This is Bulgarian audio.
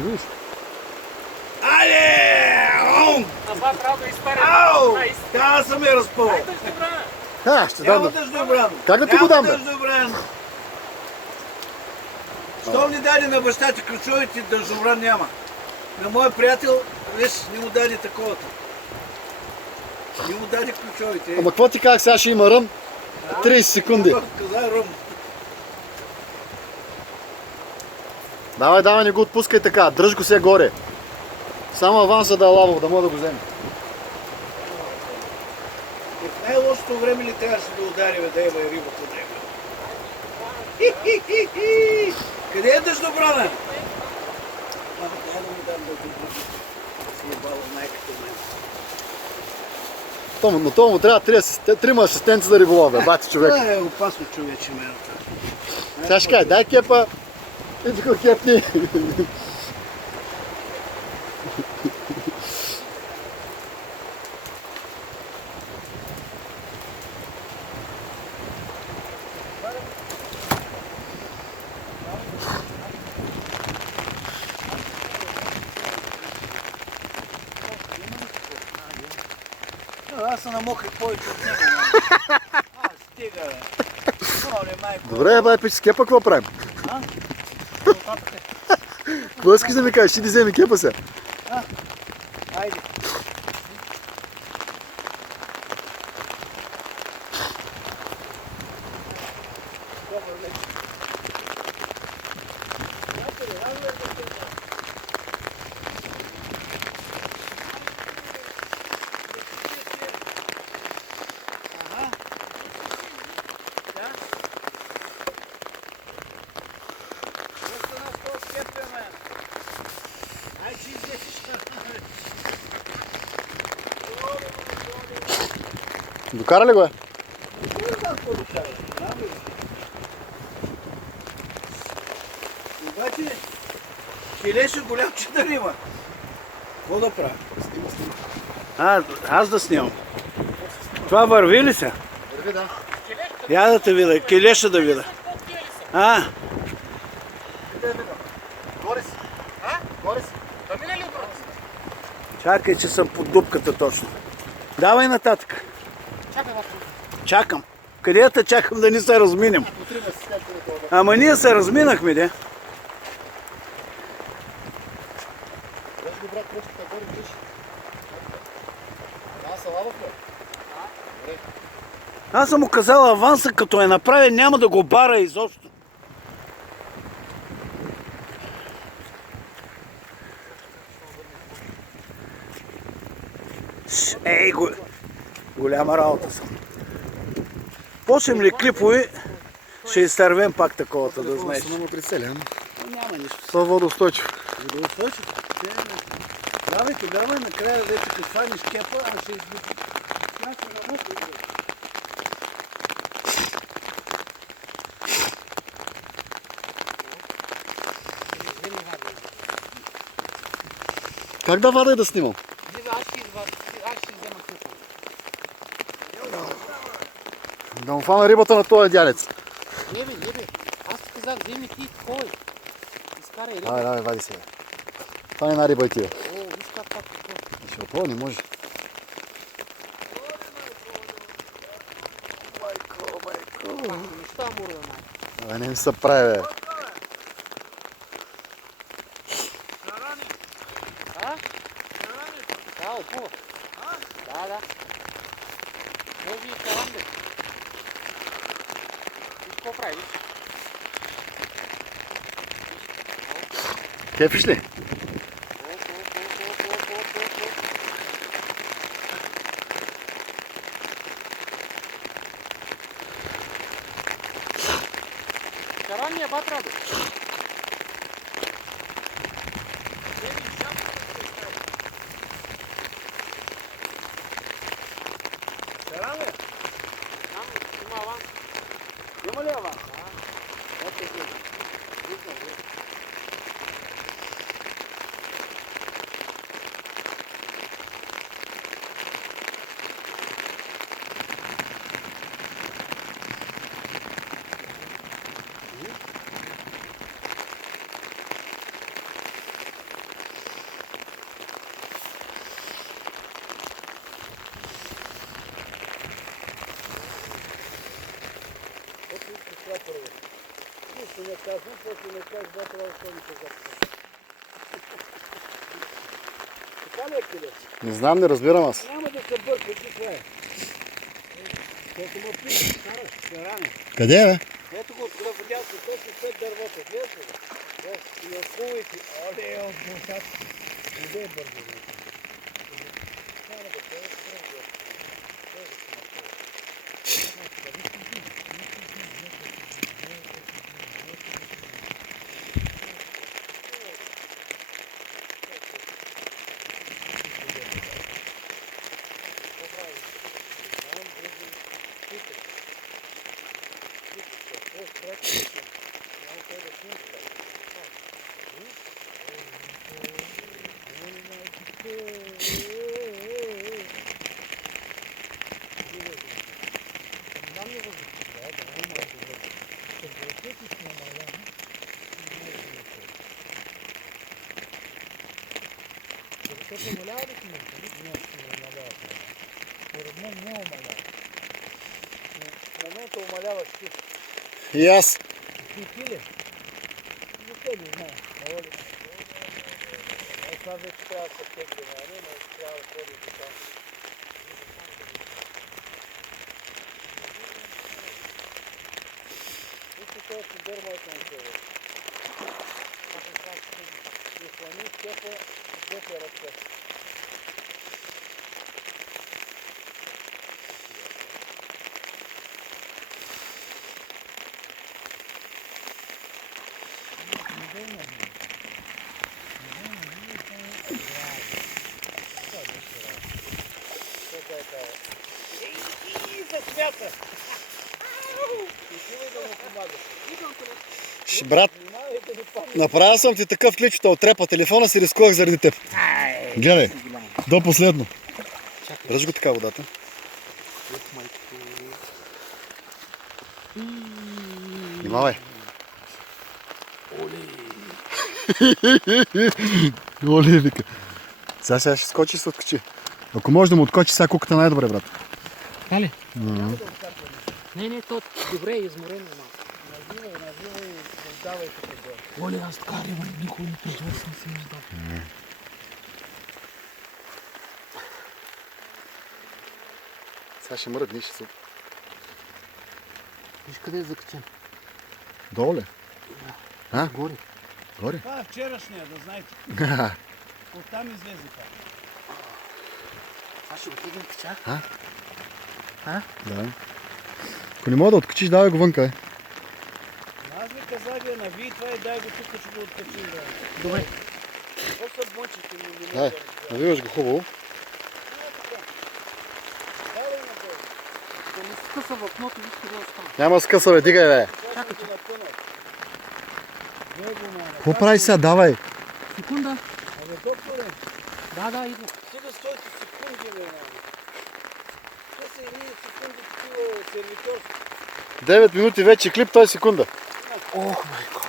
Виж. Айде! Това право да изпаря. Ау! Трябва да съм я разпъл. Ще дам. Няма дъждобран. Как да ти го дам, бе? Няма дъждобран. Щом ни даде на баща ти ключовете, дъждобран няма. На моя приятел, виж, не му даде таковата. Не му даде ключовите. Ама какво ти казах, сега ще има ръм? 30 секунди. Каза ръм. Давай, не го отпускай така. Дръж го сега горе. Само аванса да е лавов, да мога да го вземе. В най-лошото време ли трябваше да удари, бе, да има и риба по него? Къде е дъждобрана? Ама дай да му дам дъждобрана. Си ебала майката мен. Но това му трябва 3 асистенци за риболов, бе, бати човек. Това е опасно човече мената. Сега ще кажа, дай кепа и тук кепни. Аз се намокрих повече от него. Стига, бе. Моля, майко. Добре, бе, пич, с кепа какво правим? Какво искаш да ми кажеш? Ти вземи кепа сега. Айде. Докара ли го е? Обаче, хилеше голям чета риба. Какво да правя? Аз да снимам. Това върви ли се? Върви, да. Я да те видя, келеша да видя. Горе си. Горе си. Чакай, че съм под дупката точно. Давай нататък. Чакам. Къде да те чакам да ни се разминем? Ама ние се разминахме, де. Дръж го, брат, кръчката горе, виж. Са лавов ли? Аз съм му казал аванса, като е направен, няма да го бара изобщо. Ей, голяма работа съм. Почнем ли клипови, ще изтървем пак таковата, да знаеш. Само прицелям. Няма нищо. Това водоустойчив. Водоустойчив? Давай тогава и накрая вече като хванеш кепа, аз ще избутам. Как да вада и да снимам? Да му фана рибата на този дялец. Не бе. Аз ти казах, вземи ти кой. Изкарай риба. Давай, вади сега. Това е една риба и тия. О, виж как така. Ще опъл, не може. Неща мора да май. Абе, не ми се прави, бе. Да, опува. Да. Може и каран, бе. Виж какво прави, виж. Кефиш ли? Каран ми е бат радо. Има аванс. Има ли аванс? Ето е. Виждам. казвам, после не кажеш, да, трябва да ходиш за. Така ли е, къде? Не знам, не разбирам аз. Няма да се бърка, ти това е. Колко му пише, караш, ще ране. Къде е, бе? Ето го откъде видял се точно след дървото. Гледаш ли? И откувайте. Оле, от бунтата. Иде е бързо. И аз. Това вече трябва да се тегли, но трябва да ходи до там. Вижте това ще дърма от на себе. И слани скъпа с двете ръце. Засмята! Отивай да му помагаш. Брат, направил съм ти такъв клип, че те отрепа телефона, си рискувах заради теб. Гледай, до последно. Ръж го така водата. Внимавай. Оле, вика. Сега ще скочи и се откачи. Ако може да му откочи, сега куката най-добре, брат. Дали? Не, то добре е изморено малко. Називай, давай като бъде. Оле, аз така риба, никой не преживел съм си виждал. Сега ще мръдни, ще се... Виж къде е закачен. Долу ли? А? Горе. Горе? Това е вчерашния, да знаете. Оттам излезеха. Аз ще отидем кача. Да. Ако не мога да откачиш, давай го вънка, Аз ви казах ви, нави това и дай го тук, че го откачим. Добре. Какво са бончите ми? Дай, навиваш го хубаво. Да не скъса въкното, виж къде остана. Няма скъса, бе, дигай, бе. Какво прави сега, давай. Секунда. Абе, докторе, Да, идва. стига стойте секунди, бе, това са едни секунди такива сервиторски. 9 минути вече клип, той е секунда. Ох, майко.